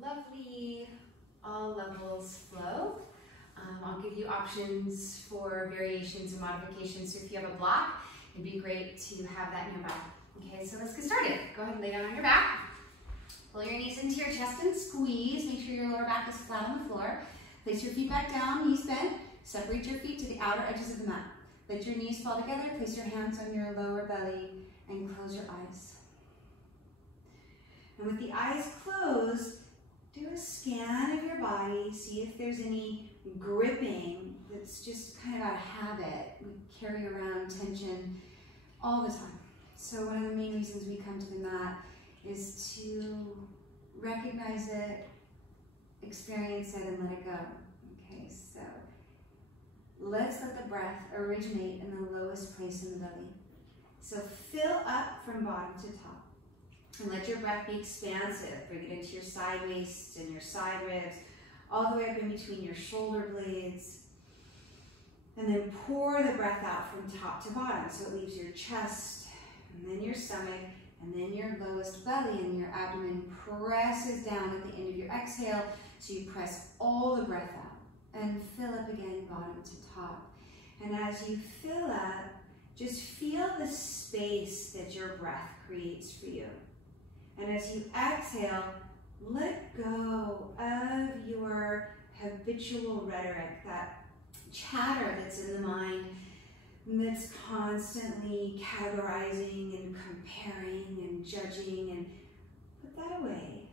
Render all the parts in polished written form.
lovely all levels flow. I'll give you options for variations and modifications. So if you have a block, it'd be great to have that nearby. Okay, so let's get started. Go ahead and lay down on your back. Pull your knees into your chest and squeeze. Make sure your lower back is flat on the floor. Place your feet back down, knees bent. Separate your feet to the outer edges of the mat. Let your knees fall together. Place your hands on your lower belly and close your eyes. And with the eyes closed, do a scan of your body. See if there's any gripping that's just kind of out of habit. We carry around tension all the time. So one of the main reasons we come to the mat is to recognize it, experience it, and let it go. Okay, so let's let the breath originate in the lowest place in the belly. So fill up from bottom to top. And let your breath be expansive. Bring it into your side waist and your side ribs, all the way up in between your shoulder blades. And then pour the breath out from top to bottom. So it leaves your chest, and then your stomach, and then your lowest belly, and your abdomen presses down at the end of your exhale. So you press all the breath out and fill up again, bottom to top. And as you fill up, just feel the space that your breath creates for you. And as you exhale, let go of your habitual rhetoric, that chatter that's in the mind, that's constantly categorizing and comparing and judging, and put that away.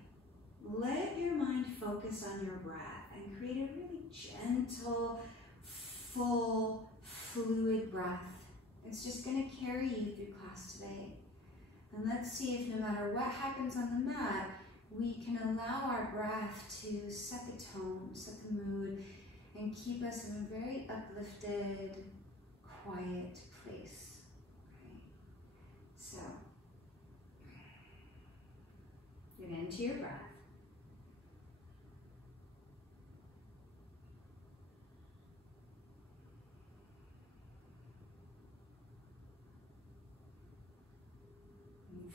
Let your mind focus on your breath and create a really gentle, full, fluid breath. It's just going to carry you through class today. And let's see if no matter what happens on the mat, we can allow our breath to set the tone, set the mood, and keep us in a very uplifted, quiet place. Okay. So, get into your breath.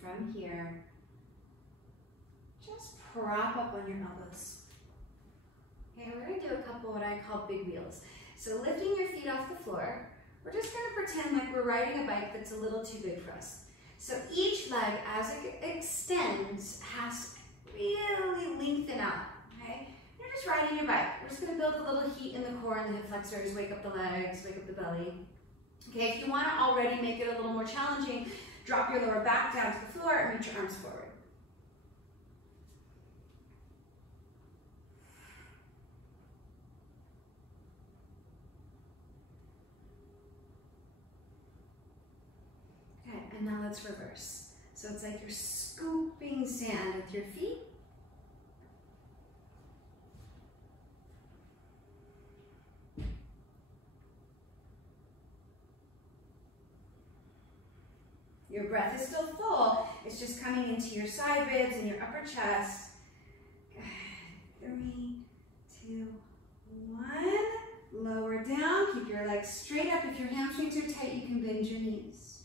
From here, just prop up on your elbows. Okay, we're going to do a couple what I call big wheels. So lifting your feet off the floor, we're just going to pretend like we're riding a bike that's a little too big for us. So each leg, as it extends, has to really lengthen out. Okay, you're just riding your bike. We're just going to build a little heat in the core and the hip flexors, wake up the legs, wake up the belly. Okay, if you want to already make it a little more challenging, drop your lower back down to the floor and reach your arms forward. Okay, and now let's reverse. So it's like you're scooping sand with your feet. Your breath is still full. It's just coming into your side ribs and your upper chest. Good. 3, 2, 1. Lower down. Keep your legs straight up. If your hamstrings are tight, you can bend your knees.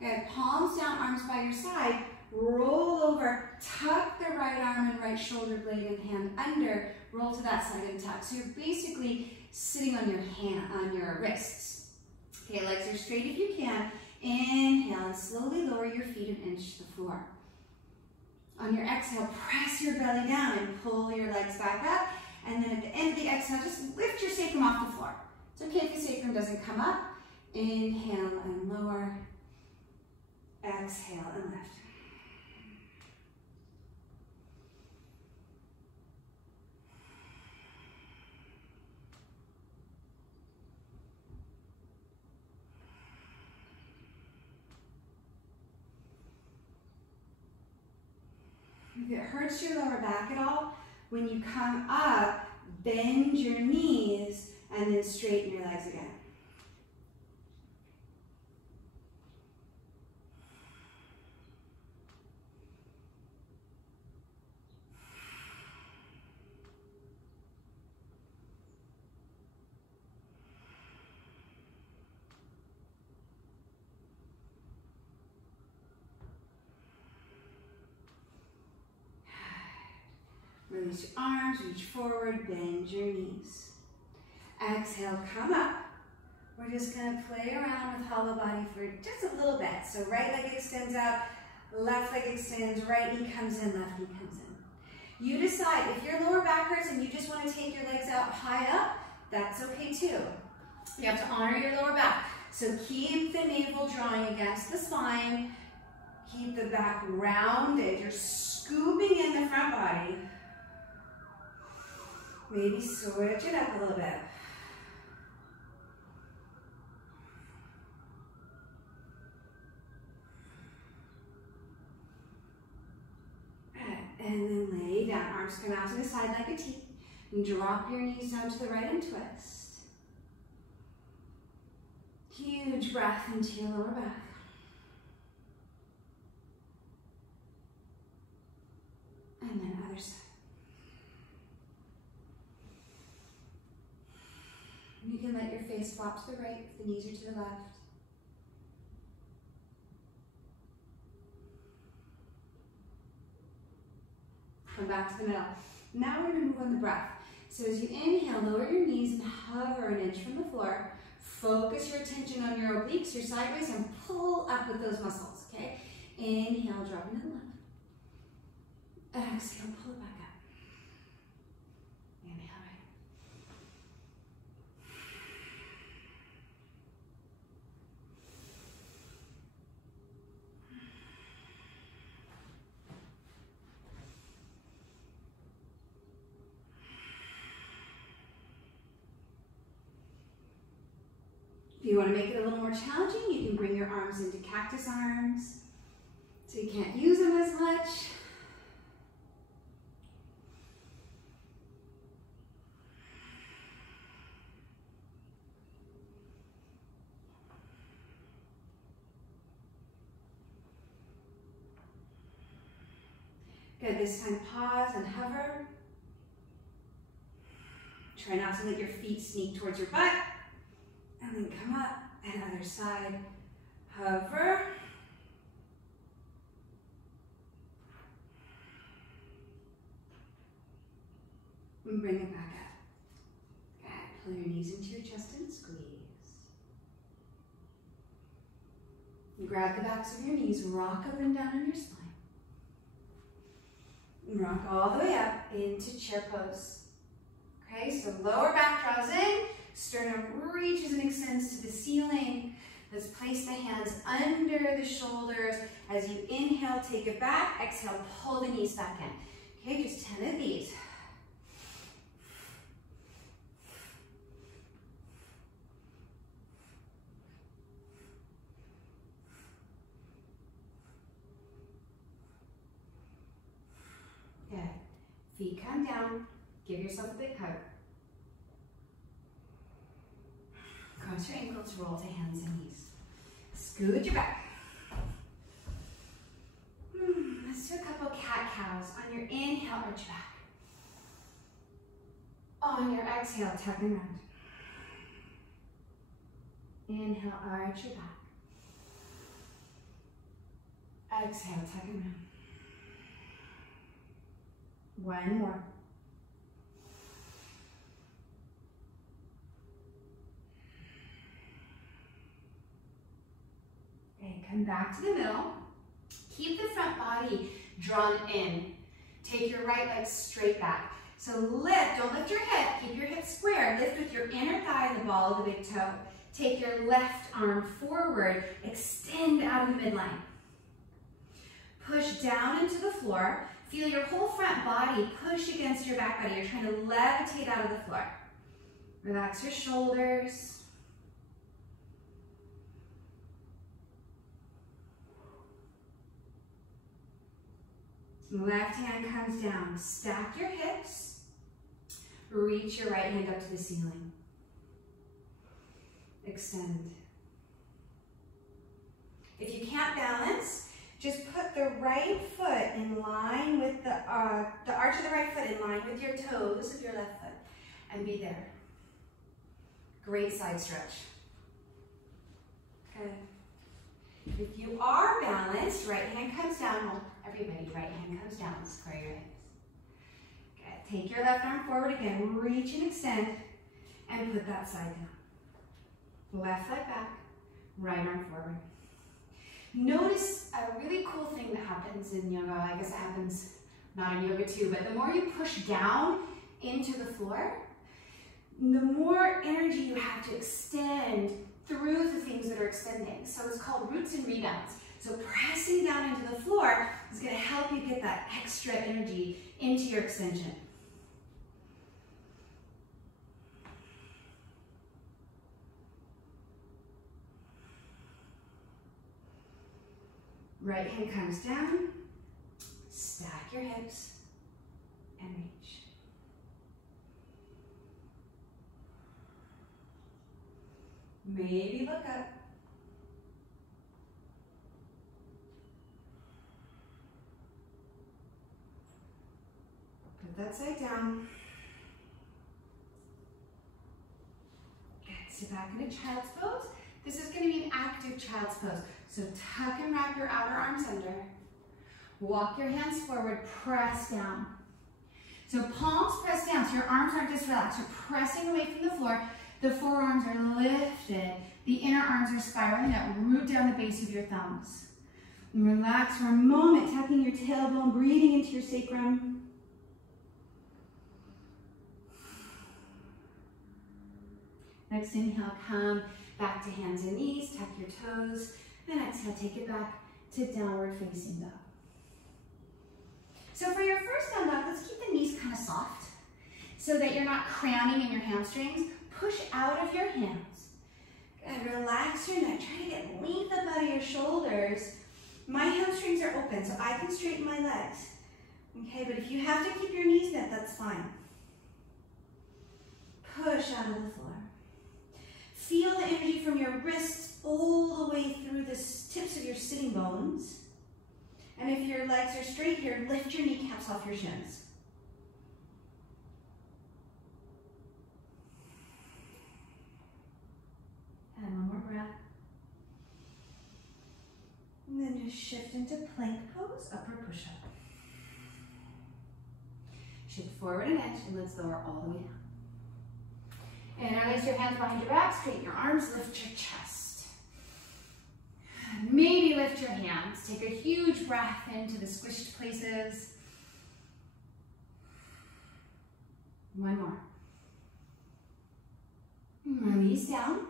Good. Palms down, arms by your side. Roll over. Tuck the right arm and right shoulder blade and hand under. Roll to that side and tuck. So you're basically sitting on your hand, on your wrists. Okay, legs are straight if you can. Inhale and slowly lower your feet an inch to the floor. On your exhale, press your belly down and pull your legs back up. And then at the end of the exhale, just lift your sacrum off the floor. It's okay if the sacrum doesn't come up. Inhale and lower. Exhale and lift. If it hurts your lower back at all, when you come up, bend your knees and then straighten your legs again. Release your arms, reach forward, bend your knees. Exhale, come up. We're just going to play around with hollow body for just a little bit. So right leg extends out, left leg extends, right knee comes in, left knee comes in. You decide, if your lower back hurts and you just want to take your legs out high up, that's okay too. You have to honor your lower back. So keep the navel drawing against the spine. Keep the back rounded. You're scooping in the front body. Maybe switch it up a little bit. And then lay down. Arms come out to the side like a T. And drop your knees down to the right and twist. Huge breath into your lower back. And then other side. You can let your face flop to the right if the knees are to the left. Come back to the middle. Now we're going to move on the breath. So as you inhale, lower your knees and hover an inch from the floor. Focus your attention on your obliques, your sideways, and pull up with those muscles, okay? Inhale, drop into the left. Exhale, pull it back up. Inhale, right. If you want to make it a little more challenging, you can bring your arms into cactus arms, so you can't use them as much. Good, this time pause and hover. Try not to let your feet sneak towards your butt. And then come up, and other side. Hover. And bring it back up. Good. Pull your knees into your chest and squeeze. And grab the backs of your knees, rock up and down on your spine. And rock all the way up into chair pose. Okay, so lower back draws in. Sternum reaches and extends to the ceiling. Let's place the hands under the shoulders. As you inhale, take it back. Exhale, pull the knees back in. Okay, just 10 of these. Good. Feet come down. Give yourself a big hug. Cross your ankles, roll to hands and knees. Scoot your back. Let's do a couple cat-cows. On your inhale, arch your back. On your exhale, tuck and round. Inhale, arch your back. Exhale, tuck and round. One more. Come back to the middle. Keep the front body drawn in. Take your right leg straight back. So lift, don't lift your hip. Keep your hips square. Lift with your inner thigh and the ball of the big toe. Take your left arm forward. Extend out of the midline. Push down into the floor. Feel your whole front body push against your back body. You're trying to levitate out of the floor. Relax your shoulders. Left hand comes down. Stack your hips. Reach your right hand up to the ceiling. Extend. If you can't balance, just put the right foot in line with the arch of the right foot in line with your toes of your left foot, and be there. Great side stretch. Good. If you are balanced, right hand comes down. Well, everybody, right hand comes down. Square your hips. Good. Take your left arm forward again. Reach and extend and put that side down. Left leg back, right arm forward. Notice a really cool thing that happens in yoga. I guess it happens not in yoga too, but the more you push down into the floor, the more energy you have to extend through the things that are extending. So it's called roots and rebounds. So pressing down into the floor is going to help you get that extra energy into your extension. Right hand comes down, stack your hips, and reach. Maybe look up. Put that side down. Good. Sit back into child's pose. This is going to be an active child's pose. So tuck and wrap your outer arms under. Walk your hands forward, press down. So palms press down, so your arms aren't just relaxed. You're pressing away from the floor. The forearms are lifted. The inner arms are spiraling out. Root down the base of your thumbs. And relax for a moment, tucking your tailbone, breathing into your sacrum. Next inhale, come back to hands and knees, tuck your toes. Then exhale, take it back to downward facing dog. So for your first down dog, let's keep the knees kind of soft so that you're not cramming in your hamstrings. Push out of your hands. And relax your neck. Try to get length up out of your shoulders. My hamstrings are open, so I can straighten my legs. Okay, but if you have to keep your knees bent, that's fine. Push out of the floor. Feel the energy from your wrists all the way through the tips of your sitting bones. And if your legs are straight here, lift your kneecaps off your shins. And one more breath. And then just shift into plank pose, upper push-up. Shift forward an inch, and let's lower all the way down. And release your hands behind your back, straighten your arms, lift your chest. Maybe lift your hands. Take a huge breath into the squished places. One more. Release down.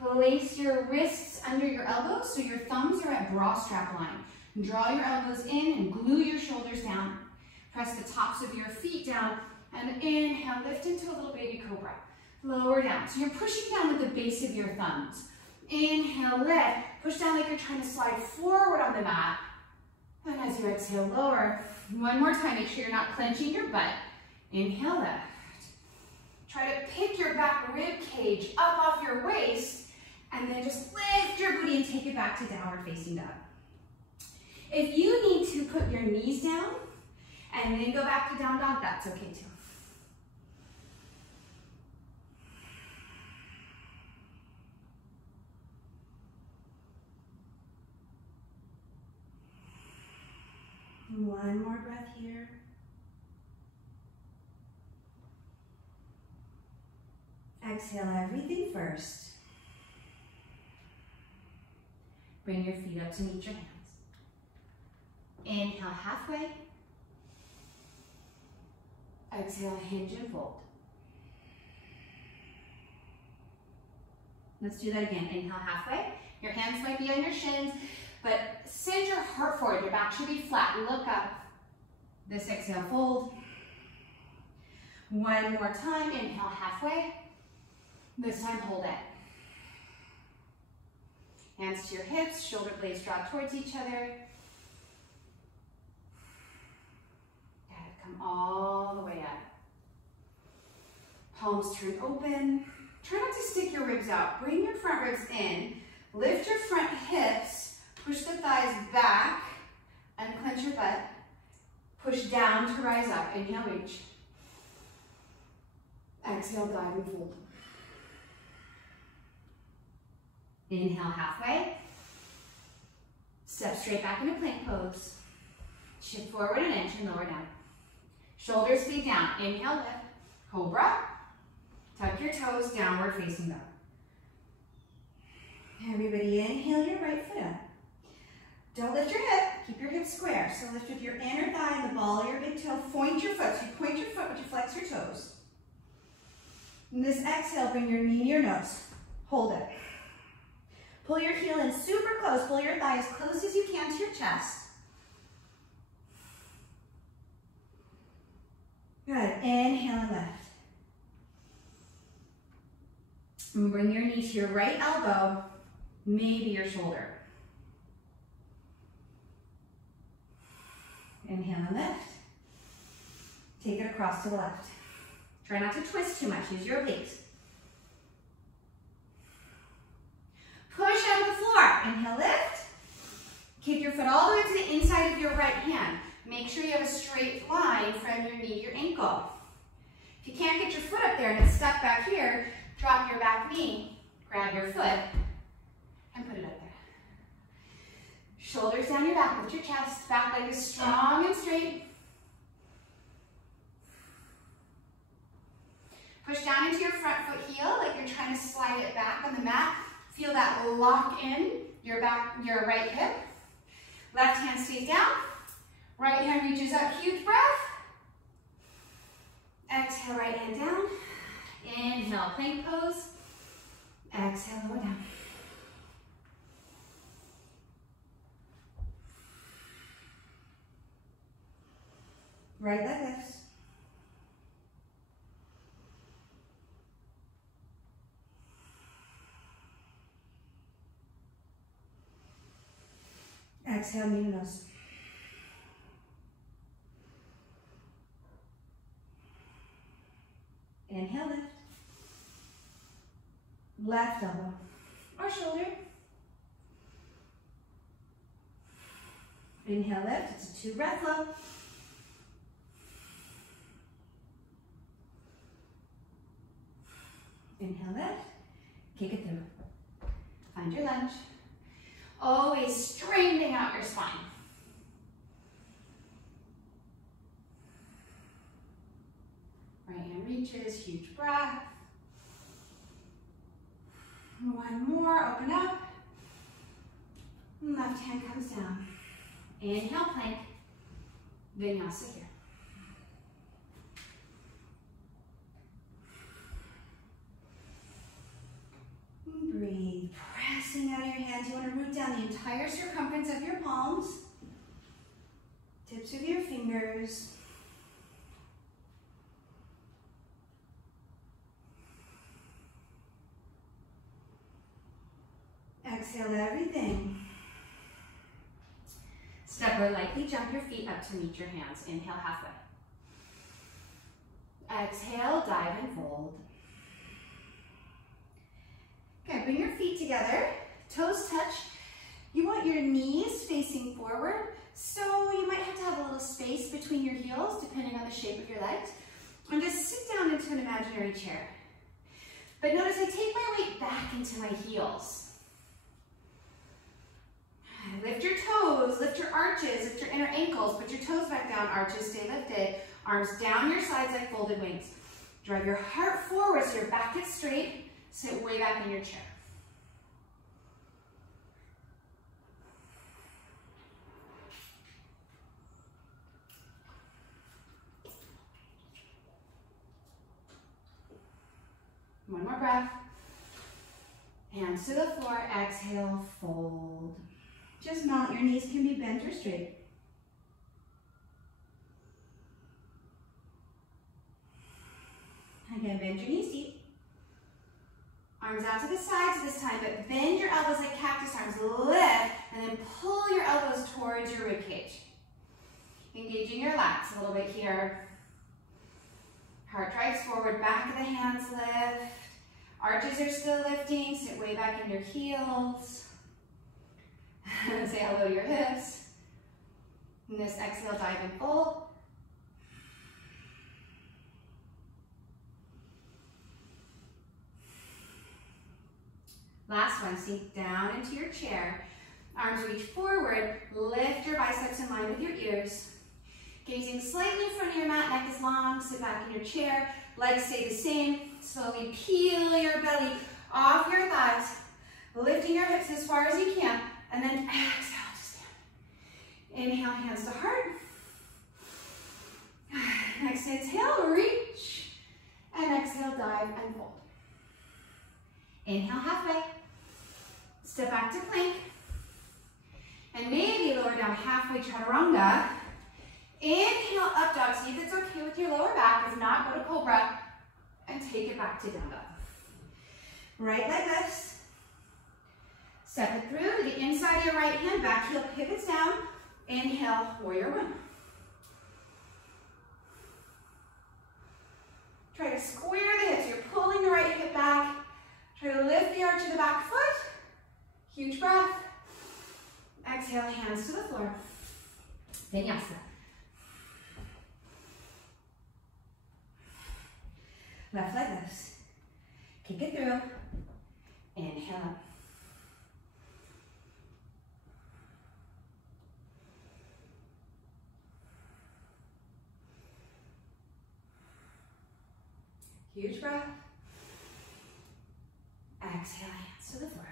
Place your wrists under your elbows so your thumbs are at bra strap line. Draw your elbows in and glue your shoulders down. Press the tops of your feet down and inhale, lift into a little baby cobra. Lower down. So you're pushing down with the base of your thumbs. Inhale, lift. Push down like you're trying to slide forward on the mat. And as you exhale, lower. One more time. Make sure you're not clenching your butt. Inhale, lift. Try to pick your back rib cage up off your waist. And then just lift your booty and take it back to downward facing dog. If you need to put your knees down and then go back to down dog, that's okay too. One more breath here. Exhale everything first. Bring your feet up to meet your hands. Inhale halfway. Exhale, hinge and fold. Let's do that again. Inhale halfway. Your hands might be on your shins, but send your heart forward. Your back should be flat. Look up. This exhale, fold. One more time. Inhale halfway. This time, hold it. Hands to your hips, shoulder blades draw towards each other. Good. Come all the way up. Palms turn open. Try not to stick your ribs out. Bring your front ribs in. Lift your front hips. Push the thighs back. Unclench your butt. Push down to rise up. Inhale, reach. Exhale, dive and fold. Inhale halfway. Step straight back into plank pose. Shift forward an inch and lower down. Shoulders feet down. Inhale, lift. Cobra. Tuck your toes, downward facing dog. Everybody inhale your right foot up. Don't lift your hip, keep your hips square. So lift with your inner thigh and the ball of your big toe. Point your foot. So you point your foot, but you flex your toes. And this exhale, bring your knee to your nose. Hold it. Pull your heel in super close. Pull your thigh as close as you can to your chest. Good. Inhale and lift. And bring your knee to your right elbow, maybe your shoulder. Inhale and lift. Take it across to the left. Try not to twist too much. Use your obliques. Push out the floor. Inhale, lift. Keep your foot all the way to the inside of your right hand. Make sure you have a straight line from your knee to your ankle. If you can't get your foot up there and it's stuck back here, drop your back knee, grab your foot, and put it up there. Shoulders down your back, lift your chest, back leg is strong and straight. Push down into your front foot heel like you're trying to slide it back on the mat. Feel that lock in your right hip. Left hand stays down. Right hand reaches up, huge breath. Exhale, right hand down. Inhale, plank pose. Exhale, lower down. Right leg lifts. Exhale, knee to nose. Inhale, lift. Left elbow or shoulder. Inhale, lift. It's a 2-breath flow. Inhale, lift. Kick it through. Find your lunge. Always straightening out your spine. Right hand reaches, huge breath. One more, open up. Left hand comes down. Inhale, plank. Vinyasa here. Breathe, pressing out of your hands. You want to root down the entire circumference of your palms, tips of your fingers. Exhale everything. Step or lightly jump your feet up to meet your hands. Inhale, halfway. Exhale, dive and fold. Okay, bring your feet together, toes touch. You want your knees facing forward, so you might have to have a little space between your heels, depending on the shape of your legs. And just sit down into an imaginary chair. But notice I take my weight back into my heels. Lift your toes, lift your arches, lift your inner ankles, put your toes back down, arches stay lifted, arms down your sides like folded wings. Drive your heart forward so your back gets straight. Sit way back in your chair. One more breath. Hands to the floor. Exhale, fold. Just mount. Your knees can be bent or straight. Again, bend your knees deep. Arms out to the sides this time, but bend your elbows like cactus arms. Lift, and then pull your elbows towards your ribcage. Engaging your lats a little bit here. Heart drives forward, back of the hands lift. Arches are still lifting, sit way back in your heels. Say hello to your hips. And this exhale, dive and fold. Last one, sink down into your chair. Arms reach forward, lift your biceps in line with your ears. Gazing slightly in front of your mat, neck is long, sit back in your chair, legs stay the same. Slowly peel your belly off your thighs, lifting your hips as far as you can, and then exhale to stand. Inhale, hands to heart. Next exhale, reach, and exhale, dive and fold. Inhale, halfway. Step back to plank. And maybe lower down halfway, chaturanga. Inhale, up dog. See if it's okay with your lower back. If not, go to cobra and take it back to down dog. Right like this. Step it through to the inside of your right hand. Back heel pivots down. Inhale, warrior one. Try to square the hips. You're pulling the right hip back. Try to lift the arch of the back foot. Huge breath. Exhale, hands to the floor. Vinyasa. Left leg lifts. Kick it through. Inhale up. Huge breath. Exhale, hands to the floor.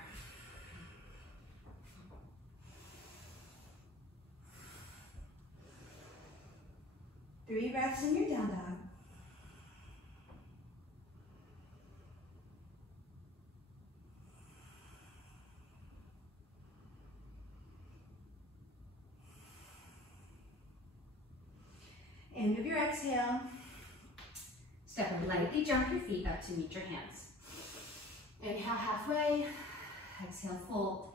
Three breaths in your down dog. End of your exhale. Step and lightly jump your feet up to meet your hands. Inhale halfway. Exhale, fold.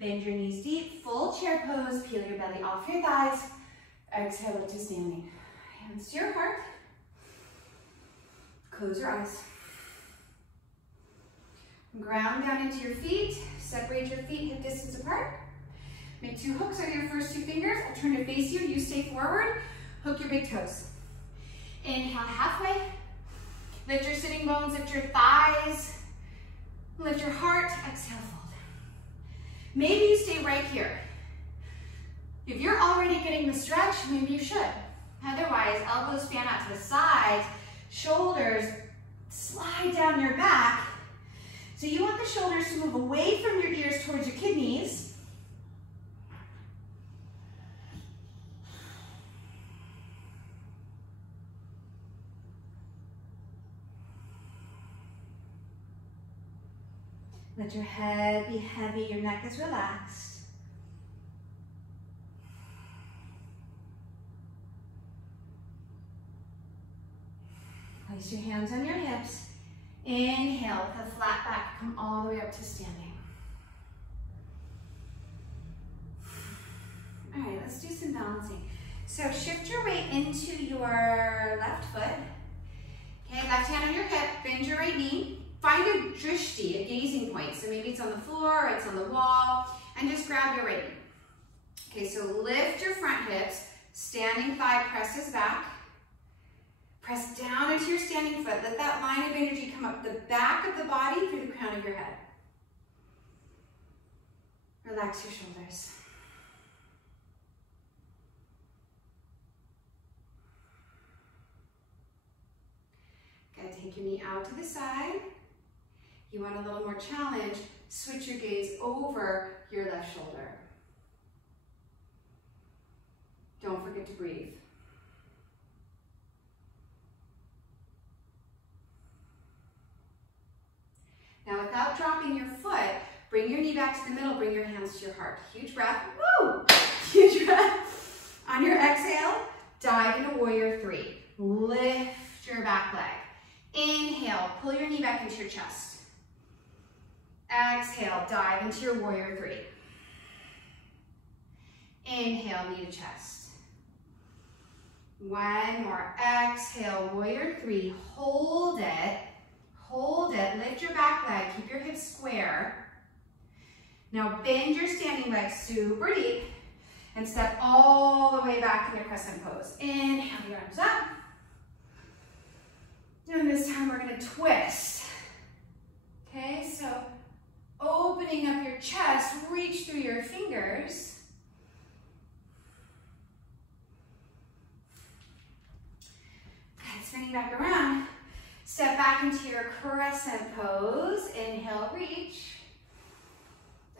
Bend your knees deep. Full chair pose. Peel your belly off your thighs. Exhale up to standing. Hands to your heart. Close your eyes. Ground down into your feet. Separate your feet hip distance apart. Make two hooks on your first two fingers. I'll turn to face you. You stay forward. Hook your big toes. Inhale halfway. Lift your sitting bones. Lift your thighs. Lift your heart. Exhale, fold. Maybe you stay right here. If you're already getting the stretch, maybe you should. Otherwise, elbows fan out to the sides, shoulders slide down your back. So you want the shoulders to move away from your ears towards your kidneys. Let your head be heavy, your neck is relaxed. Place your hands on your hips. Inhale with a flat back, come all the way up to standing. All right, let's do some balancing. So shift your weight into your left foot. Okay, left hand on your hip, bend your right knee. Find a drishti, a gazing point. So maybe it's on the floor, or it's on the wall, and just grab your right knee. Okay, so lift your front hips, standing thigh presses back. Press down into your standing foot. Let that line of energy come up the back of the body through the crown of your head. Relax your shoulders. Good, take your knee out to the side. You want a little more challenge, switch your gaze over your left shoulder. Don't forget to breathe. Now without dropping your foot, bring your knee back to the middle, bring your hands to your heart. Huge breath, woo! Huge breath. On your exhale, dive into warrior three. Lift your back leg. Inhale, pull your knee back into your chest. Exhale, dive into your warrior three. Inhale, knee to chest. One more, exhale, warrior three, hold it. Hold it, lift your back leg, keep your hips square. Now bend your standing leg super deep and step all the way back into crescent pose. Inhale, your arms up. And this time we're gonna twist. Okay, so opening up your chest, reach through your fingers. Swing back around. Step back into your crescent pose. Inhale, reach.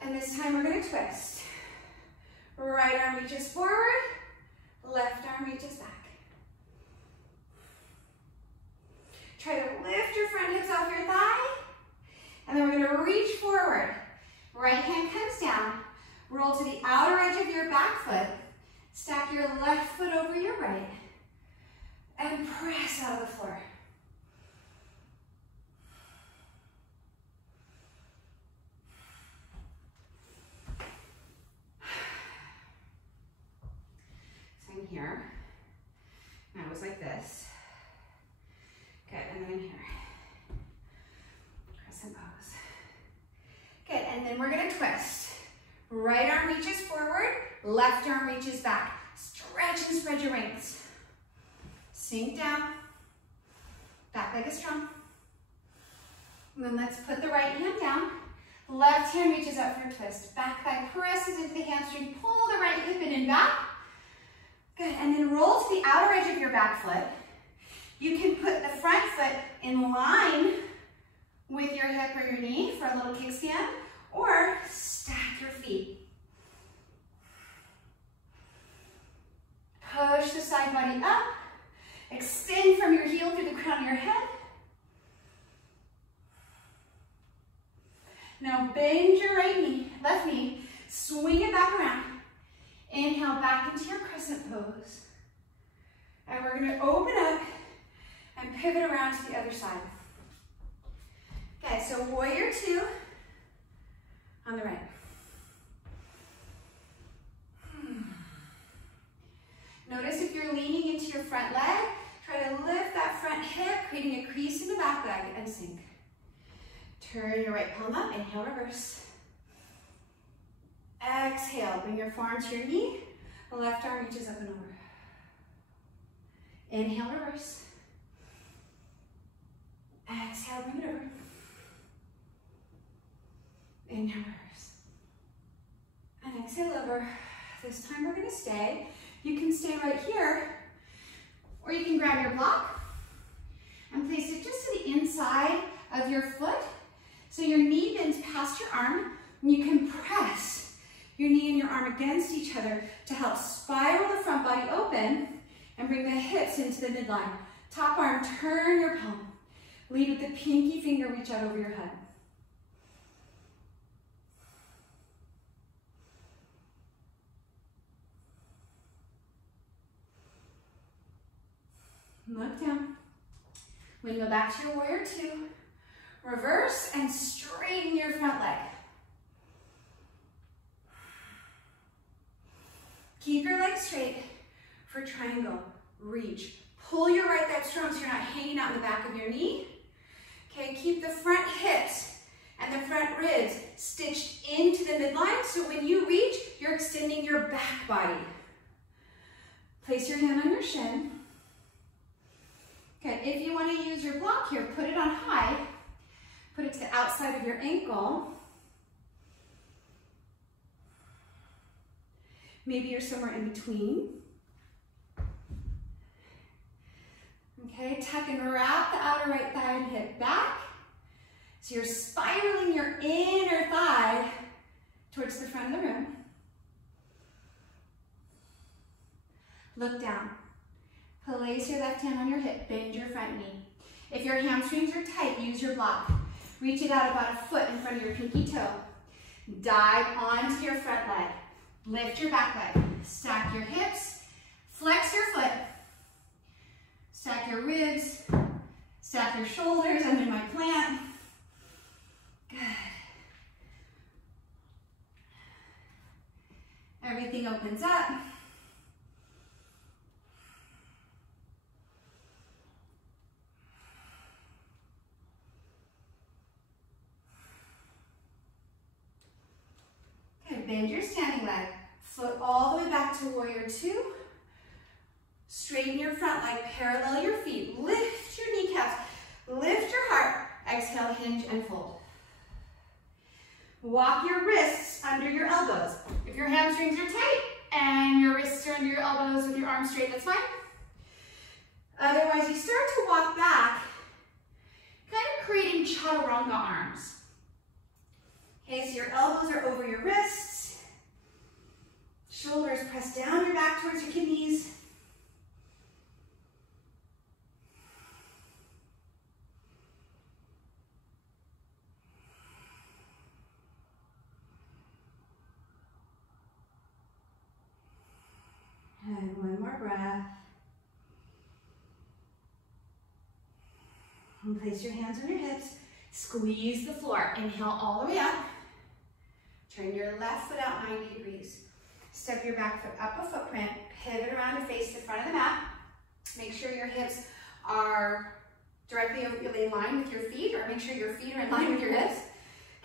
And this time we're gonna twist. Right arm reaches forward, left arm reaches back. Try to lift your front hips off your thigh, and then we're gonna reach forward. Right hand comes down, roll to the outer edge of your back foot, stack your left foot over your right, and press out of the floor. So I'm here, and I was like this. Good, and then here. Crescent pose. Good, and then we're gonna twist. Right arm reaches forward, left arm reaches back. Stretch and spread your wings. Sink down. Back leg is strong. And then let's put the right hand down. Left hand reaches up for a twist. Back thigh presses into the hamstring. Pull the right hip in and back. Good, and then roll to the outer edge of your back foot. You can put the front foot in line with your hip or your knee for a little kickstand, or stack your feet. Push the side body up. Extend from your heel through the crown of your head. Now bend your left knee, swing it back around. Inhale back into your crescent pose. And we're gonna open up and pivot around to the other side. Okay, so warrior two on the right. Notice if you're leaning into your front leg, try to lift that front hip, creating a crease in the back leg, and sink. Turn your right palm up, inhale, reverse. Exhale, bring your forearm to your knee, the left arm reaches up and over. Inhale, reverse. Exhale, bring it over. Inhale, reverse. And exhale over. This time we're gonna stay. You can stay right here, or you can grab your block and place it just to the inside of your foot. So your knee bends past your arm, and you can press your knee and your arm against each other to help spiral the front body open and bring the hips into the midline. Top arm, turn your palm. Lead with the pinky finger, reach out over your head. Look down. When you go back to your warrior two, reverse and straighten your front leg. Keep your legs straight for triangle. Reach. Pull your right leg strong so you're not hanging out in the back of your knee. Okay, keep the front hips and the front ribs stitched into the midline, so when you reach, you're extending your back body. Place your hand on your shin. Okay, if you want to use your block here, put it on high. Put it to the outside of your ankle. Maybe you're somewhere in between. Okay, tuck and wrap the outer right thigh and hip back. So you're spiraling your inner thigh towards the front of the room. Look down. Place your left hand on your hip, bend your front knee. If your hamstrings are tight, use your block. Reach it out about a foot in front of your pinky toe. Dive onto your front leg. Lift your back leg. Stack your hips. Flex your foot. Stack your ribs. Stack your shoulders under my plant. Good. Everything opens up. Bend your standing leg, foot all the way back to warrior two. Straighten your front leg, parallel your feet, lift your kneecaps, lift your heart. Exhale, hinge and fold. Walk your wrists under your elbows. If your hamstrings are tight and your wrists are under your elbows with your arms straight, that's fine. Otherwise, you start to walk back, kind of creating chaturanga arms. Okay, so your elbows are over your wrists, shoulders press down your back towards your kidneys. And one more breath. And place your hands on your hips. Squeeze the floor. Inhale all the way up. Turn your left foot out 90 degrees. Step your back foot up a footprint. Pivot around to face the front of the mat. Make sure your hips are directly in line with your feet, or make sure your feet are in line with your hips.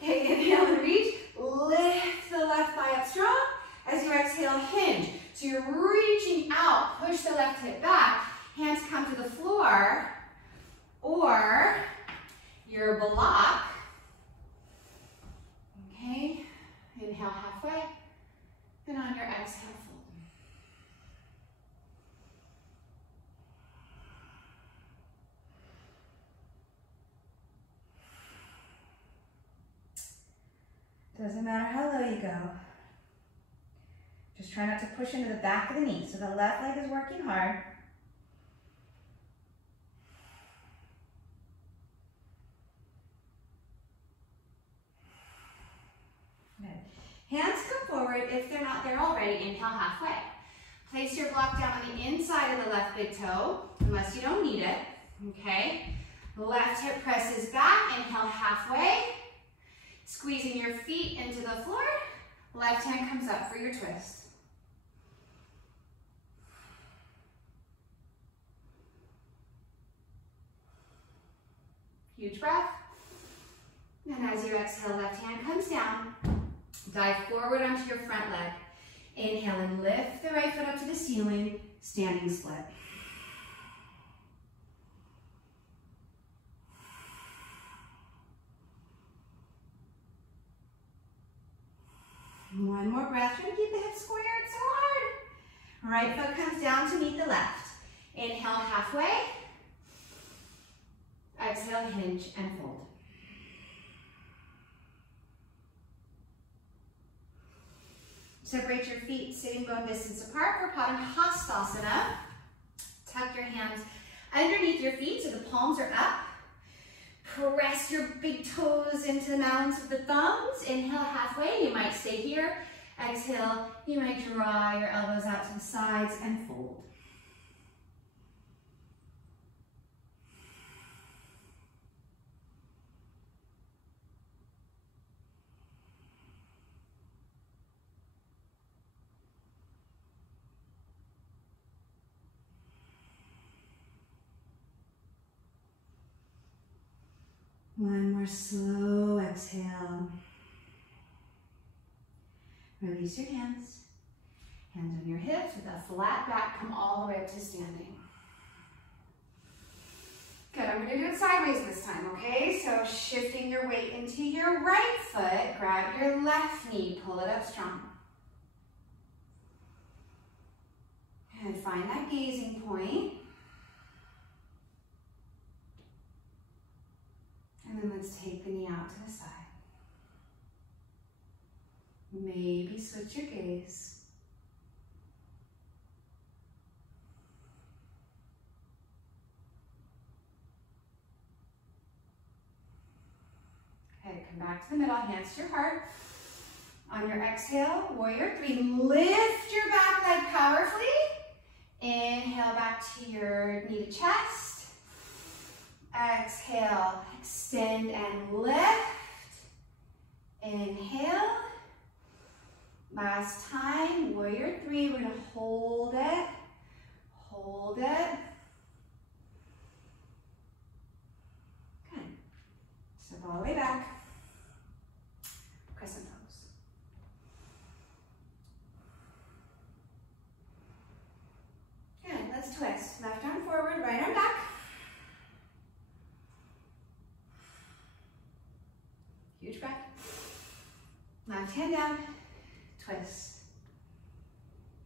Okay, inhale and reach. Lift the left thigh up strong. As you exhale, hinge. So you're reaching out. Push the left hip back. Hands come to the floor. Or your block. Okay, inhale halfway, and on your exhale, fold. Doesn't matter how low you go. Just try not to push into the back of the knee. So the left leg is working hard. Hands come forward. If they're not there already, inhale halfway. Place your block down on the inside of the left big toe, unless you don't need it, okay? Left hip presses back, inhale halfway. Squeezing your feet into the floor. Left hand comes up for your twist. Huge breath. And as you exhale, left hand comes down. Dive forward onto your front leg. Inhale and lift the right foot up to the ceiling, standing split. One more breath. Try to keep the hips squared so hard. Right foot comes down to meet the left. Inhale halfway. Exhale, hinge and fold. Separate your feet sitting bone distance apart for Padangusthasana. Tuck your hands underneath your feet so the palms are up. Press your big toes into the mounds of the thumbs. Inhale halfway, you might stay here. Exhale, you might draw your elbows out to the sides and fold. One more slow exhale. Release your hands. Hands on your hips with a flat back. Come all the way up to standing. Good, I'm gonna do it sideways this time, okay? So shifting your weight into your right foot, grab your left knee, pull it up strong. And find that gazing point. And then let's take the knee out to the side. Maybe switch your gaze. Okay, come back to the middle, hands to your heart. On your exhale, warrior three, lift your back leg powerfully. Inhale back to your knee to chest. Exhale, extend and lift. Inhale. Last time, warrior three, we're gonna hold it. Hold it. Good. Step all the way back. Crescent pose. Good, let's twist. Left arm forward, right arm back. Huge breath. Left hand down, twist.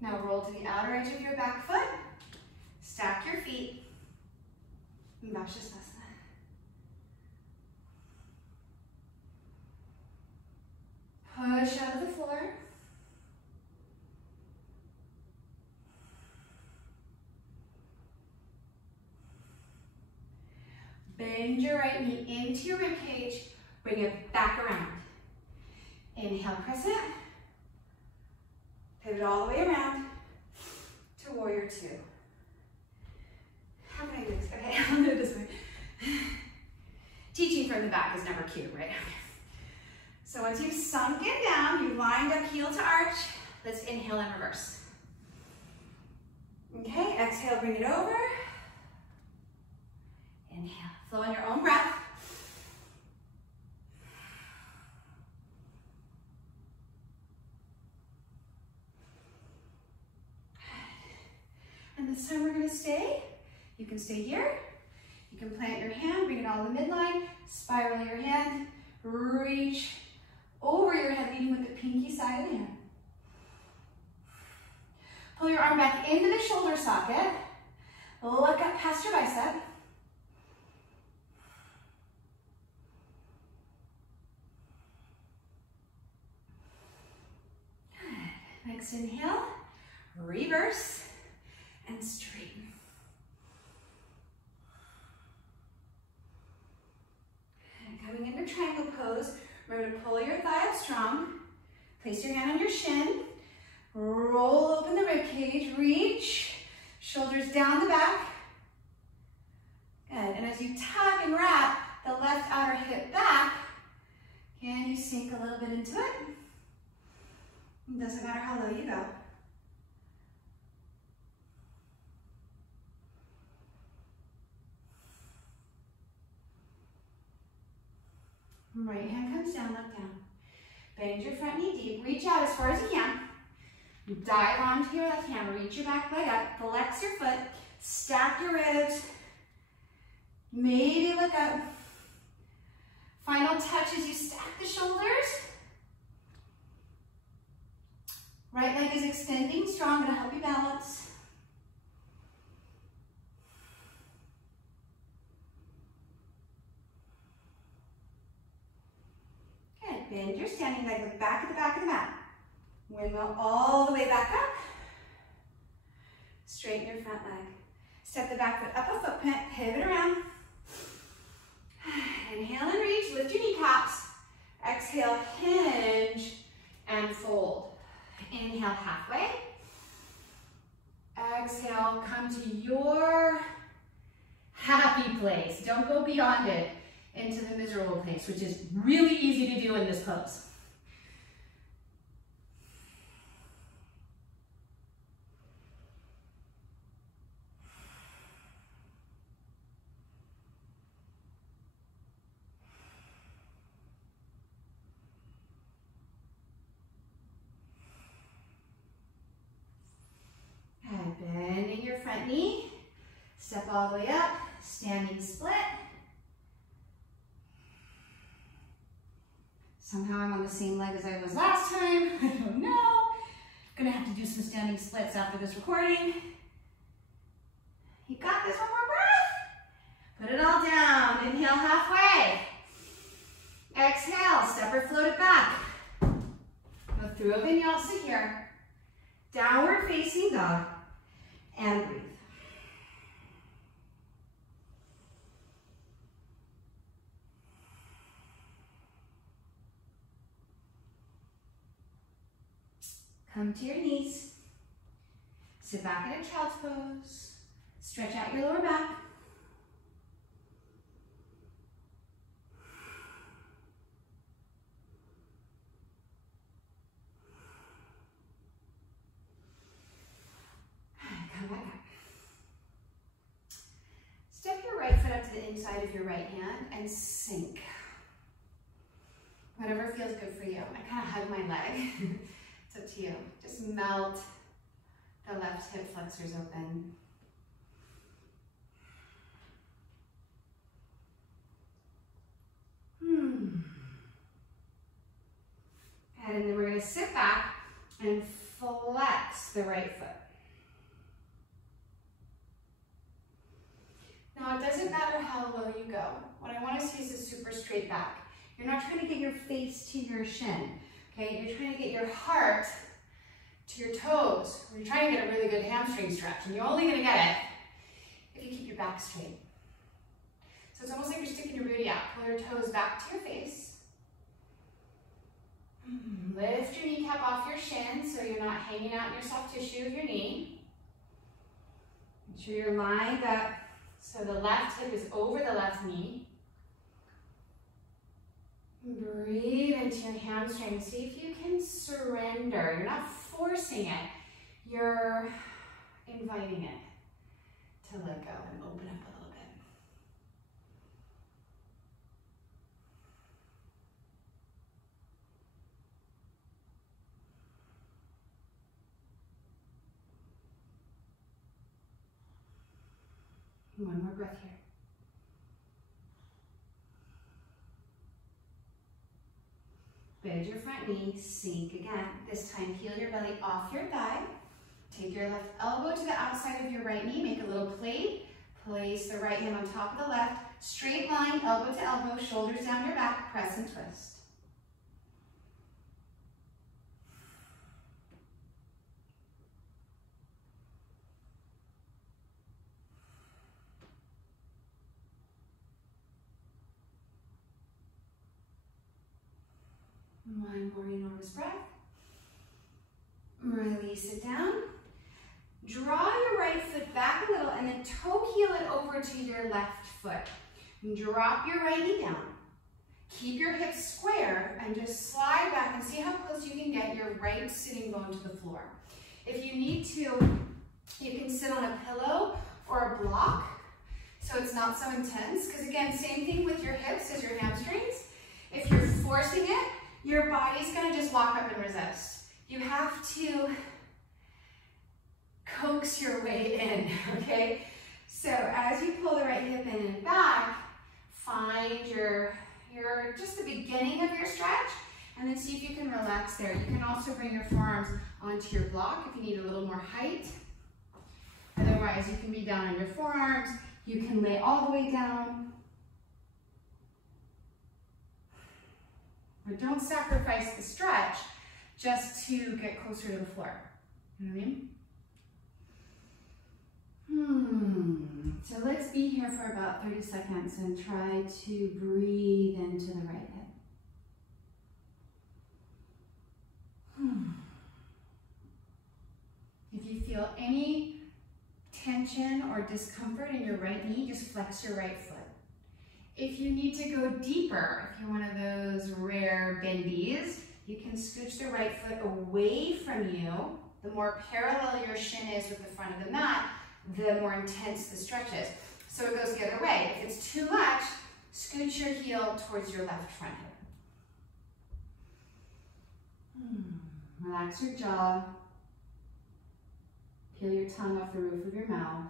Now roll to the outer edge of your back foot. Stack your feet. Shavasana. Push out of the floor. Bend your right knee into your rib cage. Bring it back around. Inhale, crescent. Pivot all the way around to warrior two. How can I do this? Okay, I'll do it this way. Teaching from the back is never cute, right? So once you've sunk it down, you've lined up heel to arch, let's inhale and reverse. Okay, exhale, bring it over. Inhale, flow on your own breath. And this time we're gonna stay. You can stay here. You can plant your hand, bring it all to the midline, spiral your hand, reach over your head, leading with the pinky side of the hand. Pull your arm back into the shoulder socket. Look up past your bicep. Good. Next inhale, reverse and straighten. And coming into triangle pose, remember to pull your thigh up strong. Place your hand on your shin. Roll open the rib cage, reach, shoulders down the back. Good, and as you tuck and wrap the left outer hip back, can you sink a little bit into it? It doesn't matter how low you go. Right hand comes down, look down. Bend your front knee deep, reach out as far as you can. Dive onto your left hand, reach your back leg up, flex your foot, stack your ribs, maybe look up. Final touch as you stack the shoulders. Right leg is extending strong, gonna help you balance. Good, bend your standing leg, look back at the back of the mat. Windmill all the way back up. Straighten your front leg. Step the back foot up a footprint, pivot around. Inhale and reach, lift your kneecaps. Exhale, hinge and fold. Inhale halfway. Exhale, come to your happy place. Don't go beyond it into the miserable place, which is really easy to do in this pose. Bending your front knee, step all the way up, standing split. Somehow I'm on the same leg as I was last time, I don't know. Gonna have to do some standing splits after this recording. You got this, one more breath. Put it all down, inhale halfway. Exhale, step or float it back. Go through a vinyasa here. Downward facing dog. And breathe. Come to your knees. Sit back in a child's pose. Stretch out your lower back. Come back up. Step your right foot up to the inside of your right hand and sink. Whatever feels good for you. I kind of hug my leg. It's up to you. Just melt the left hip flexors open. And then we're going to sit back and flex the right foot. Now, it doesn't matter how low you go. What I want to see is a super straight back. You're not trying to get your face to your shin, okay? You're trying to get your heart to your toes. You're trying to get a really good hamstring stretch, and you're only going to get it if you keep your back straight. So it's almost like you're sticking your booty out. Pull your toes back to your face. Lift your kneecap off your shin so you're not hanging out in your soft tissue of your knee. Make sure you're lined up so the left hip is over the left knee. Breathe into your hamstring. See if you can surrender. You're not forcing it. You're inviting it to let go and open up a little bit. One more breath here. Bend your front knee, sink again. This time, peel your belly off your thigh. Take your left elbow to the outside of your right knee. Make a little plate. Place the right hand on top of the left. Straight line, elbow to elbow, shoulders down your back. Press and twist. One more enormous breath. Release it down. Draw your right foot back a little and then toe heel it over to your left foot. Drop your right knee down. Keep your hips square and just slide back and see how close you can get your right sitting bone to the floor. If you need to, you can sit on a pillow or a block so it's not so intense. Because again, same thing with your hips as your hamstrings. If you're forcing it, your body's gonna just lock up and resist. You have to coax your way in, okay? So as you pull the right hip in and back, find just the beginning of your stretch, and then see if you can relax there. You can also bring your forearms onto your block if you need a little more height. Otherwise, you can be down on your forearms. You can lay all the way down. But don't sacrifice the stretch just to get closer to the floor. You know what I mean? So let's be here for about 30 seconds and try to breathe into the right hip. If you feel any tension or discomfort in your right knee, just flex your right foot. If you need to go deeper, if you're one of those rare bendies, you can scooch the right foot away from you. The more parallel your shin is with the front of the mat, the more intense the stretch is. So it goes the other way. If it's too much, scooch your heel towards your left front hip. Relax your jaw. Peel your tongue off the roof of your mouth.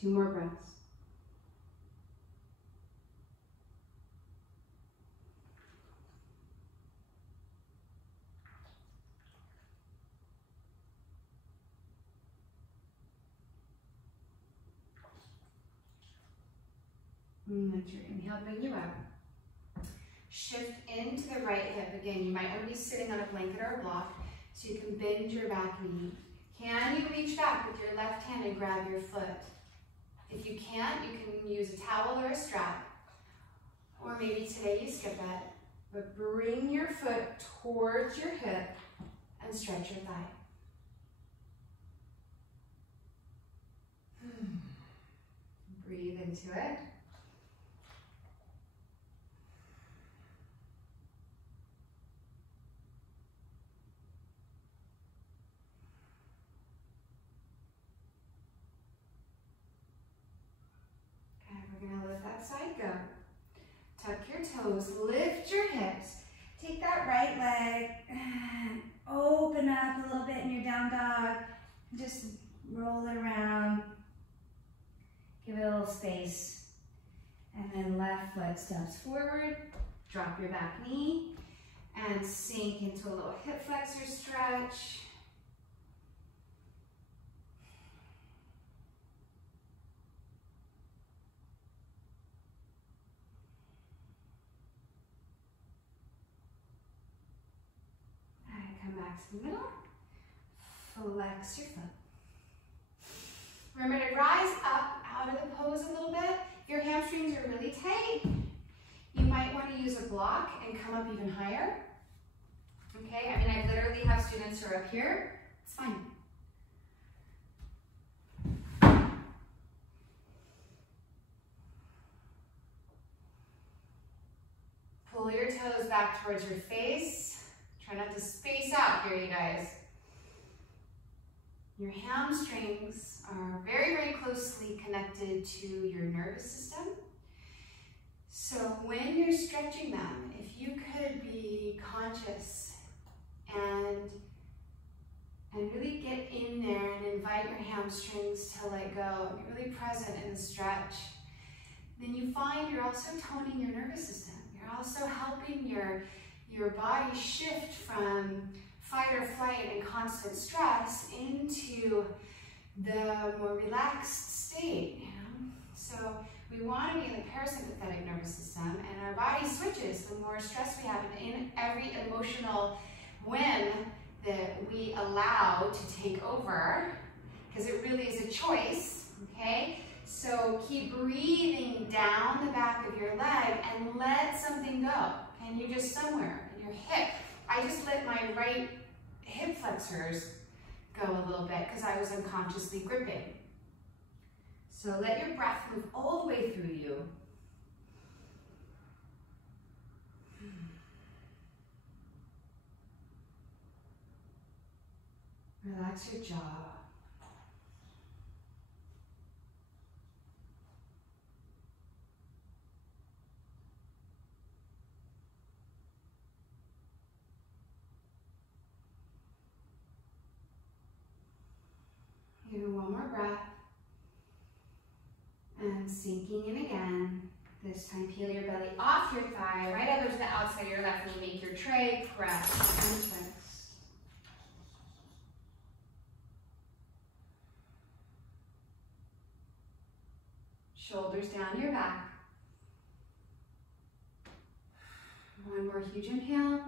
Two more breaths. Let your inhale bring you up. Shift into the right hip. Again, you might want to be sitting on a blanket or a block so you can bend your back knee. Can you reach back with your left hand and grab your foot? If you can't, you can use a towel or a strap. Or maybe today you skip it. But bring your foot towards your hip and stretch your thigh. Breathe into it. We're going to let that side go. Tuck your toes, lift your hips. Take that right leg just roll it around, give it a little space, and then left foot steps forward, drop your back knee, and sink into a little hip flexor stretch. Come back to the middle, flex your foot. Remember to rise up out of the pose a little bit. If your hamstrings are really tight, you might want to use a block and come up even higher. Okay, I mean, I literally have students who are up here. It's fine. Pull your toes back towards your face. Try not to space out here, you guys. Your hamstrings are very, very closely connected to your nervous system. So when you're stretching them, if you could be conscious and really get in there and invite your hamstrings to let go, and be really present in the stretch, then you find you're also toning your nervous system. You're also helping your body shift from fight or flight and constant stress into the more relaxed state, you know? So we want to be in the parasympathetic nervous system, and our body switches the more stress we have in every emotional whim that we allow to take over, because it really is a choice, okay? So keep breathing down the back of your leg and let something go. And you just somewhere in your hip. I just let my right hip flexors go a little bit because I was unconsciously gripping. So let your breath move all the way through you. Relax your jaw. Give it one more breath. And sinking in again. This time peel your belly off your thigh, right elbow to the outside of your left knee. Make your tray, press and twist. Shoulders down your back. One more huge inhale.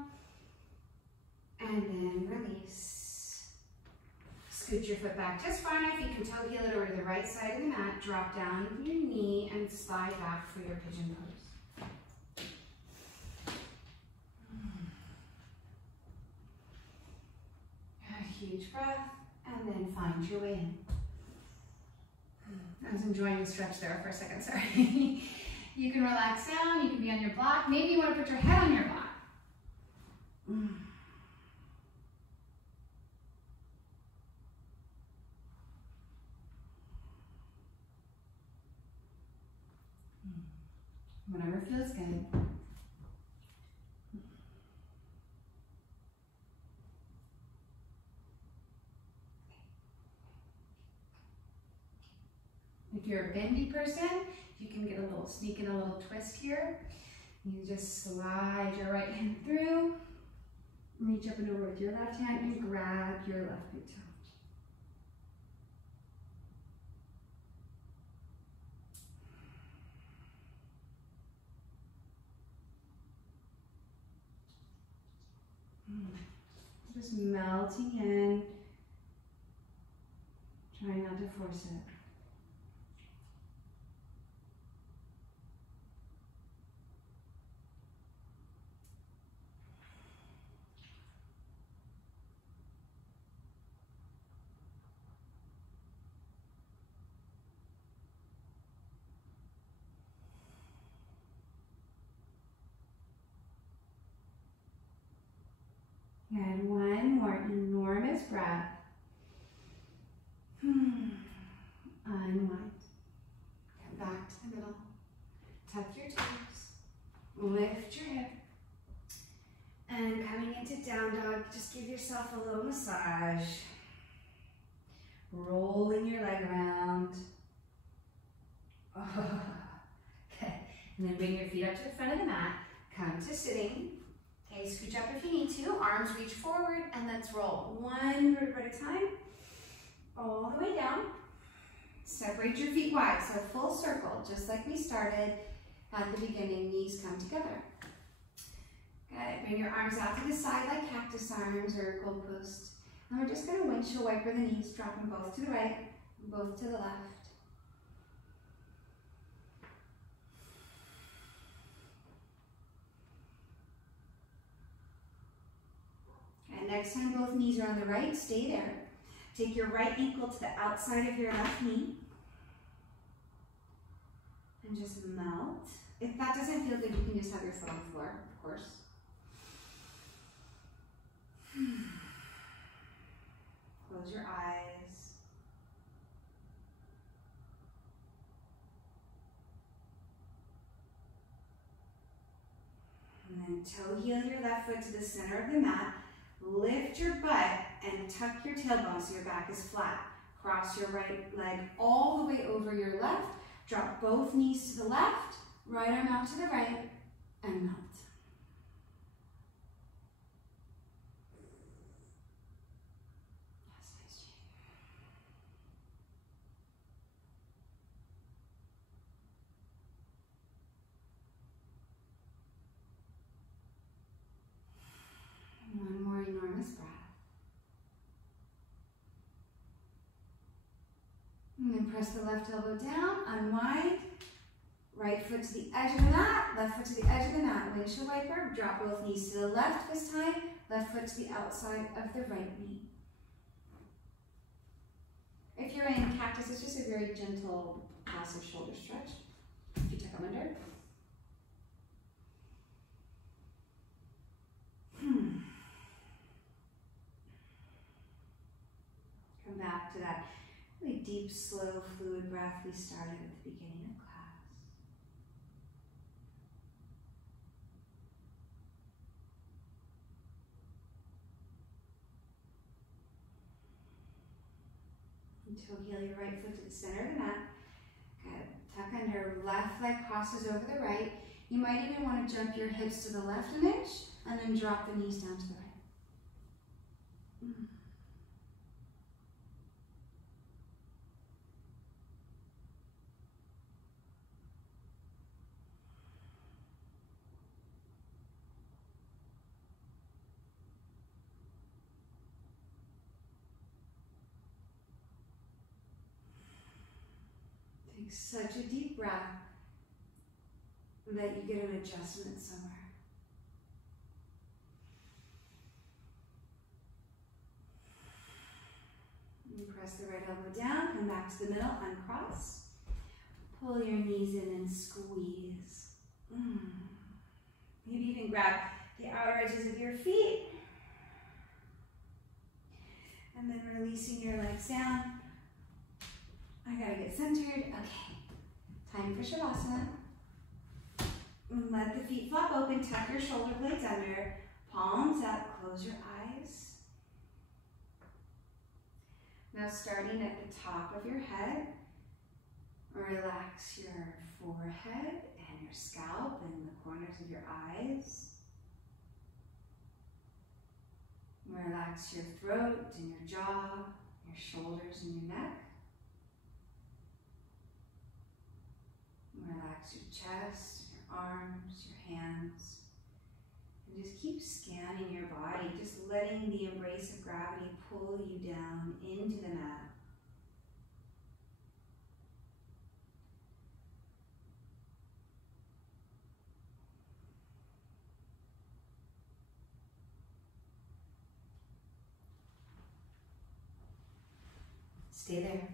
And then release. Scoot your foot back just far enough. You can toe heel it over to the right side of the mat. Drop down your knee and slide back for your pigeon pose. A huge breath, and then find your way in. I was enjoying the stretch there for a second, sorry. You can relax down, you can be on your block. Maybe you want to put your head on your block. Whatever feels good. If you're a bendy person, you can get a little, sneak in a little twist here. You just slide your right hand through, reach up and over with your left hand and grab your left big toe. Just melting in, trying not to force it. And one more enormous breath. Unwind. Come back to the middle. Tuck your toes. Lift your hip. And coming into down dog, just give yourself a little massage. rolling your leg around. Oh. Okay, and then bring your feet up to the front of the mat. Come to sitting. Okay, scooch up if you need to. Arms reach forward, and let's roll. One vertebra at a time. All the way down. Separate your feet wide, so full circle, just like we started at the beginning. Knees come together. Good. Bring your arms out to the side like cactus arms or goalpost. And we're just going to windshield wiper the knees, drop them both to the right, both to the left. And next time both knees are on the right, stay there. Take your right ankle to the outside of your left knee. And just melt. If that doesn't feel good, you can just have your foot on the floor, of course. Close your eyes. And then toe heel your left foot to the center of the mat. Lift your butt and tuck your tailbone so your back is flat. Cross your right leg all the way over your left. Drop both knees to the left, right arm out to the right, and melt. That's nice. One more enormous breath. And then press the left elbow down, unwind. Right foot to the edge of the mat, left foot to the edge of the mat. Windshield wiper, drop both knees to the left this time, left foot to the outside of the right knee. If you're in cactus, it's just a very gentle, passive shoulder stretch. If you tuck them under. Come back to that really deep, slow, fluid breath we started at the beginning of class. Toe heel your right foot to the center of the mat. Good. Tuck under, left leg crosses over the right. You might even want to jump your hips to the left an inch and then drop the knees down to the right. Take such a deep breath that you get an adjustment somewhere. You press the right elbow down, come back to the middle, uncross. Pull your knees in and squeeze. Maybe even grab the outer edges of your feet. And then releasing your legs down. I gotta get centered. Okay, time for Shavasana. Let the feet flop open, tuck your shoulder blades under, palms up, close your eyes. Now starting at the top of your head, relax your forehead and your scalp and the corners of your eyes. Relax your throat and your jaw, your shoulders and your neck. Relax your chest, your arms, your hands. And just keep scanning your body, just letting the embrace of gravity pull you down into the mat. Stay there.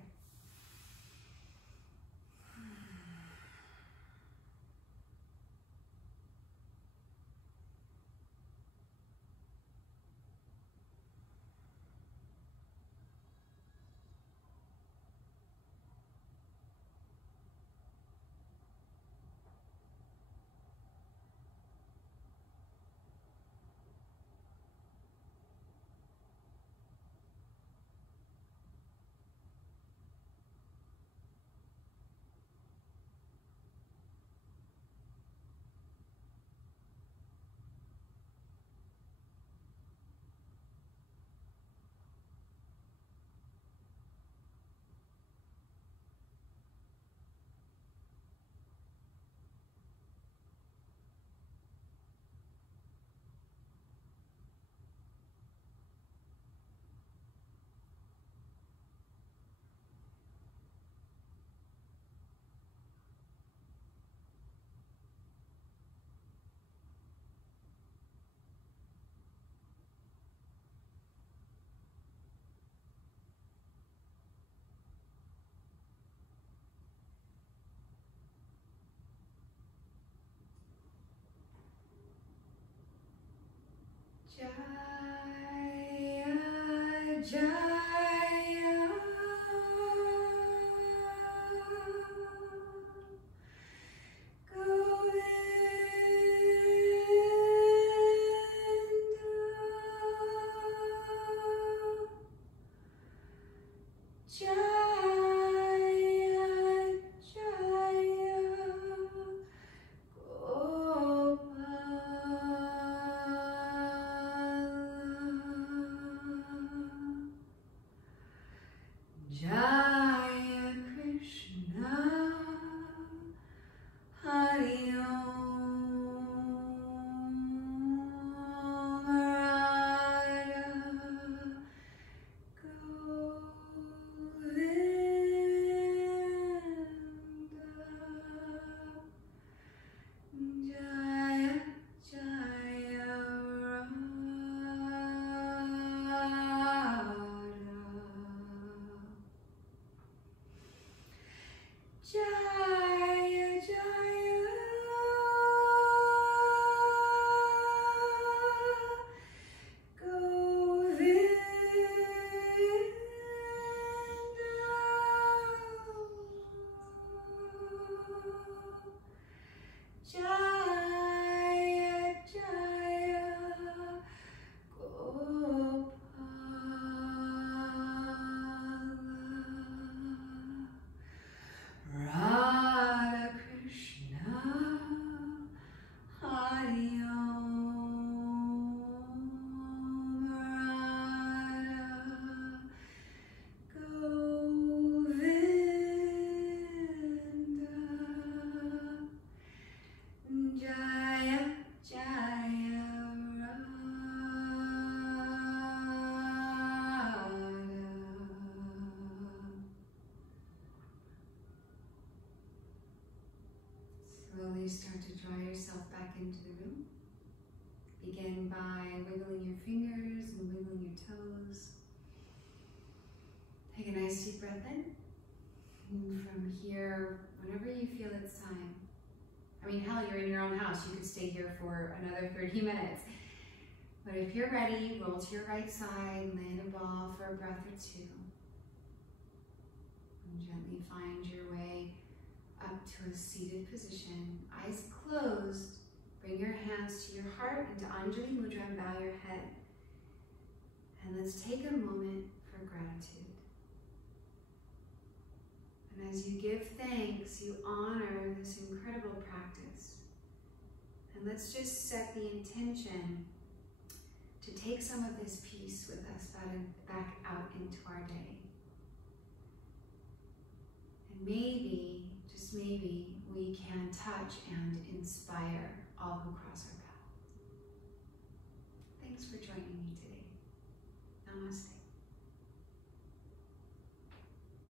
Jaya, Jaya, Jaya Krishna, Hari Om, Radha Govinda, Jaya Jaya Jaya Jaya Govinda, Jaya Jaya Gopala, Radha Krishna, Hari Om, Radha Govinda, Jaya Jaya Slowly start to draw yourself back into the room. Begin by wiggling your fingers and wiggling your toes. Take a nice deep breath in. And from here, whenever you feel it's time. I mean, hell, you're in your own house. You could stay here for another 30 minutes. But if you're ready, roll to your right side, land a ball for a breath or two. And gently find your way up to a seated position. Eyes closed. Bring your hands to your heart into Anjali Mudra and bow your head. And let's take a moment for gratitude. And as you give thanks, you honor this incredible practice. And let's just set the intention to take some of this peace with us back out into our day. And maybe, just maybe, we can touch and inspire all who cross our path. Thanks for joining me today. Namaste.